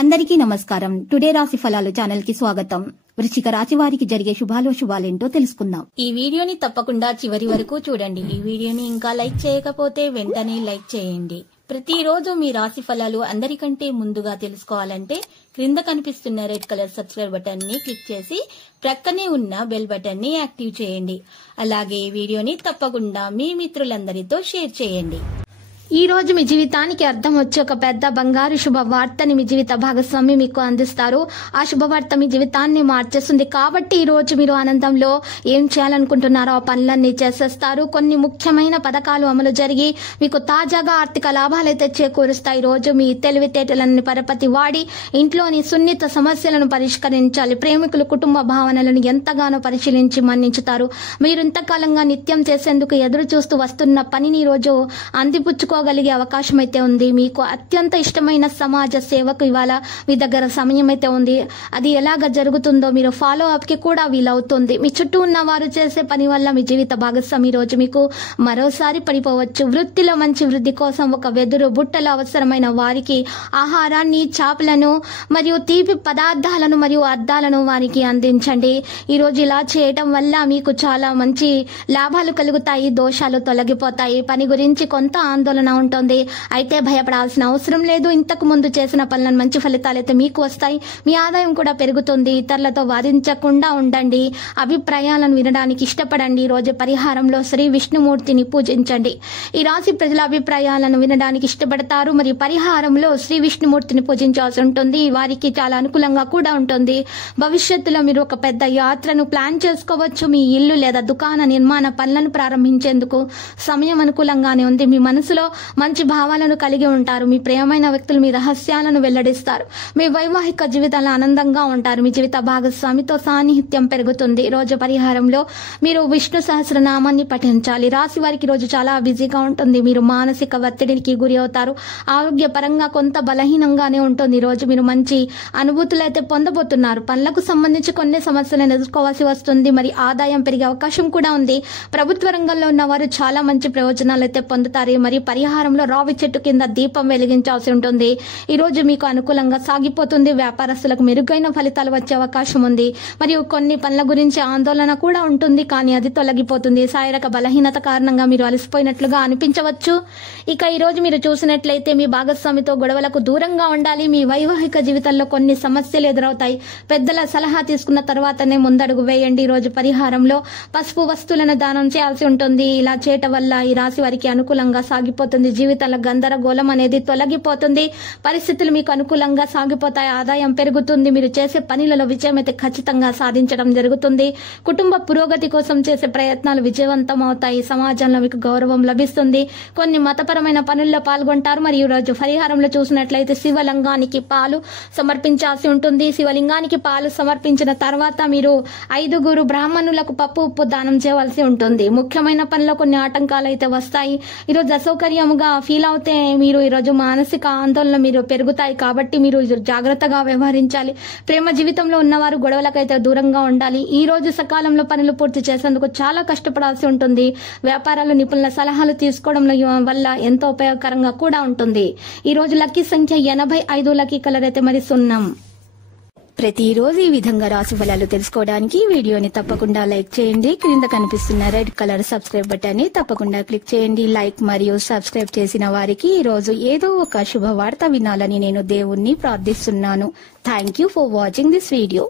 అందరికీ నమస్కారం. టుడే రాశి ఫలాలు ఛానల్ కి స్వాగతం. వృశ్చిక రాశి వారికి జరిగే శుభాలేంటో తెలుసుకుందాం. ఈ వీడియోని తప్పకుండా చివరి వరకు చూడండి. ఈ వీడియోని ఇంకా లైక్ చేయకపోతే వెంటనే లైక్ చేయండి. ప్రతిరోజు మీ రాశి ఫలాలు అందరికంటే ముందుగా తెలుసుకోవాలంటే క్రింద కనిపిస్తున్న రెడ్ కలర్ సబ్స్క్రైబ్ బటన్ ని క్లిక్ చేసి ప్రక్కనే ఉన్న బెల్ బటన్ ని యాక్టివ్ చేయండి. అలాగే ఈ వీడియోని తప్పకుండా మీ మిత్రులందరితో షేర్ చేయండి. ఈ రోజు మీ జీవితానికి అర్థం వచ్చే ఒక పెద్ద బంగారు శుభవార్తని మీ జీవిత భాగస్వామి మీకు అందిస్తారు. ఆ శుభవార్త మీ జీవితాన్ని మార్చేస్తుంది. కాబట్టి ఈ రోజు మీరు ఆనందంలో ఏం చేయాలనుకుంటున్నారో ఆ పనులన్నీ చేసేస్తారు. కొన్ని ముఖ్యమైన పథకాలు అమలు జరిగి మీకు తాజాగా ఆర్థిక లాభాలైతే చేకూరుస్తాయి. ఈ రోజు మీ తెలివితేటలని పరపతి వాడి ఇంట్లోని సున్నిత సమస్యలను పరిష్కరించాలి. ప్రేమికులు కుటుంబ భావనలను ఎంతగానో పరిశీలించి మన్నించుతారు. మీరు ఇంతకాలంగా నిత్యం చేసేందుకు ఎదురు చూస్తూ వస్తున్న పనిని ఈ రోజు అందిపుచ్చుకోగలిగే అవకాశం అయితే ఉంది. మీకు అత్యంత ఇష్టమైన సమాజ సేవకు ఇవాళ మీ దగ్గర సమయం అయితే ఉంది. అది ఎలాగ జరుగుతుందో మీరు ఫాలో అప్ కి కూడా వీలవుతుంది. మీ చుట్టూ ఉన్న వారు చేసే పని వల్ల మీ జీవిత భాగస్వామి రోజు మీకు మరోసారి పడిపోవచ్చు. వృత్తిలో మంచి వృద్ధి కోసం ఒక వెదురు బుట్టలు అవసరమైన వారికి ఆహారాన్ని, చేపలను మరియు తీపి పదార్థాలను మరియు అద్దాలను వారికి అందించండి. ఈ రోజు ఇలా చేయటం వల్ల మీకు చాలా మంచి లాభాలు కలుగుతాయి. దోషాలు తొలగిపోతాయి. పని గురించి కొంత ఆందోళన ఉంటుంది. అయితే భయపడాల్సిన అవసరం లేదు. ఇంతకు ముందు చేసిన పనులను మంచి ఫలితాలు అయితే మీకు వస్తాయి. మీ ఆదాయం కూడా పెరుగుతుంది. ఇతరులతో వాదించకుండా ఉండండి. అభిప్రాయాలను వినడానికి ఇష్టపడండి. ఈ రోజు పరిహారంలో శ్రీ విష్ణుమూర్తిని పూజించండి. ఈ రాశి ప్రజల అభిప్రాయాలను వినడానికి ఇష్టపడతారు. మరియు పరిహారంలో శ్రీ విష్ణుమూర్తిని పూజించాల్సి ఉంటుంది. వారికి చాలా అనుకూలంగా కూడా ఉంటుంది. భవిష్యత్తులో మీరు ఒక పెద్ద యాత్రను ప్లాన్ చేసుకోవచ్చు. మీ ఇల్లు లేదా దుకాణ నిర్మాణ పనులను ప్రారంభించేందుకు సమయం అనుకూలంగానే ఉంది. మీ మనసులో మంచి భావాలను కలిగి ఉంటారు. మీ ప్రియమైన వ్యక్తులు మీ రహస్యాలను వెల్లడిస్తారు. మీ వైవాహిక జీవితంలో ఆనందంగా ఉంటారు. మీ జీవిత భాగస్వామితో సాన్నిహిత్యం పెరుగుతుంది. రోజు పరిహారంలో మీరు విష్ణు సహస్రనామాన్ని పఠించాలి. రాశి వారికి రోజు చాలా బిజీగా ఉంటుంది. మీరు మానసిక ఒత్తిడికి గురి అవుతారు. ఆరోగ్యపరంగా కొంత బలహీనంగానే ఉంటుంది. రోజు మీరు మంచి అనుభూతులు అయితే పొందబోతున్నారు. పనులకు సంబంధించి కొన్ని సమస్యలను ఎదుర్కోవాల్సి వస్తుంది. మరి ఆదాయం పెరిగే అవకాశం కూడా ఉంది. ప్రభుత్వ రంగంలో ఉన్న వారు చాలా మంచి ప్రయోజనాలు అయితే పొందుతారు. మరియు పరిహారంలో రావి చెట్టు కింద దీపం వెలిగించాల్సి ఉంటుంది. ఈ రోజు మీకు అనుకూలంగా సాగిపోతుంది. వ్యాపారస్తులకు మెరుగైన ఫలితాలు వచ్చే అవకాశం ఉంది. మరియు కొన్ని పనుల గురించి ఆందోళన కూడా ఉంటుంది. కానీ అది తొలగిపోతుంది. శారీరక బలహీనత కారణంగా మీరు అలసిపోయినట్లుగా అనిపించవచ్చు. ఇక ఈ రోజు మీరు చూసినట్లయితే మీ భాగస్వామితో గొడవలకు దూరంగా ఉండాలి. మీ వైవాహిక జీవితంలో కొన్ని సమస్యలు ఎదురవుతాయి. పెద్దల సలహా తీసుకున్న తర్వాతనే ముందడుగు వేయండి. ఈ రోజు పరిహారంలో పసుపు వస్తువులను దానం చేయాల్సి ఉంటుంది. ఇలా చేయటం వల్ల ఈ రాశి వారికి అనుకూలంగా సాగిపోతుంది. జీవితంలో గందరగోళం అనేది తొలగిపోతుంది. పరిస్థితులు మీకు అనుకూలంగా సాగిపోతాయి. ఆదాయం పెరుగుతుంది. మీరు చేసే పనులలో విజయం అయితే ఖచ్చితంగా సాధించడం జరుగుతుంది. కుటుంబ పురోగతి కోసం చేసే ప్రయత్నాలు విజయవంతం అవుతాయి. సమాజంలో మీకు గౌరవం లభిస్తుంది. కొన్ని మతపరమైన పనుల్లో పాల్గొంటారు. మరియు ఈ రోజు పరిహారంలో చూసినట్లయితే శివలింగానికి పాలు సమర్పించాల్సి ఉంటుంది. శివలింగానికి పాలు సమర్పించిన తర్వాత మీరు 5 బ్రాహ్మణులకు పప్పు ఉప్పు దానం చేయవలసి ఉంటుంది. ముఖ్యమైన పనిలో కొన్ని ఆటంకాలు అయితే వస్తాయి. ఈరోజు అసౌకర్యముగా ఫీల్ అవుతే మీరు ఈరోజు మానసిక ఆందోళన మీరు పెరుగుతాయి. కాబట్టి మీరు జాగ్రత్తగా వ్యవహరించాలి. ప్రేమ జీవితంలో ఉన్నవారు గొడవలకైతే దూరంగా ఉండాలి. ఈ రోజు సకాలంలో పనులు పూర్తి చేసేందుకు చాలా కష్టపడాల్సి ఉంటుంది. వ్యాపారాలు నిపుణుల సలహాలు తీసుకోవడం వల్ల ఎంతో ఉపయోగకరంగా కూడా ఉంటుంది. ఈ రోజు లక్కీ సంఖ్య 85. లక్కీ కలర్ అయితే మరి సున్నం. ప్రతిరోజు ఈ విధంగా రాశి ఫలాలు తెలుసుకోవడానికి వీడియోని తప్పకుండా లైక్ చేయండి. క్రింద కనిపిస్తున్న రెడ్ కలర్ సబ్స్క్రైబ్ బటన్ ని తప్పకుండా క్లిక్ చేయండి. లైక్ మరియు సబ్స్క్రైబ్ చేసిన వారికి ఈ రోజు ఏదో ఒక శుభవార్త వినాలని నేను దేవుణ్ణి ప్రార్థిస్తున్నాను. Thank you for watching this video.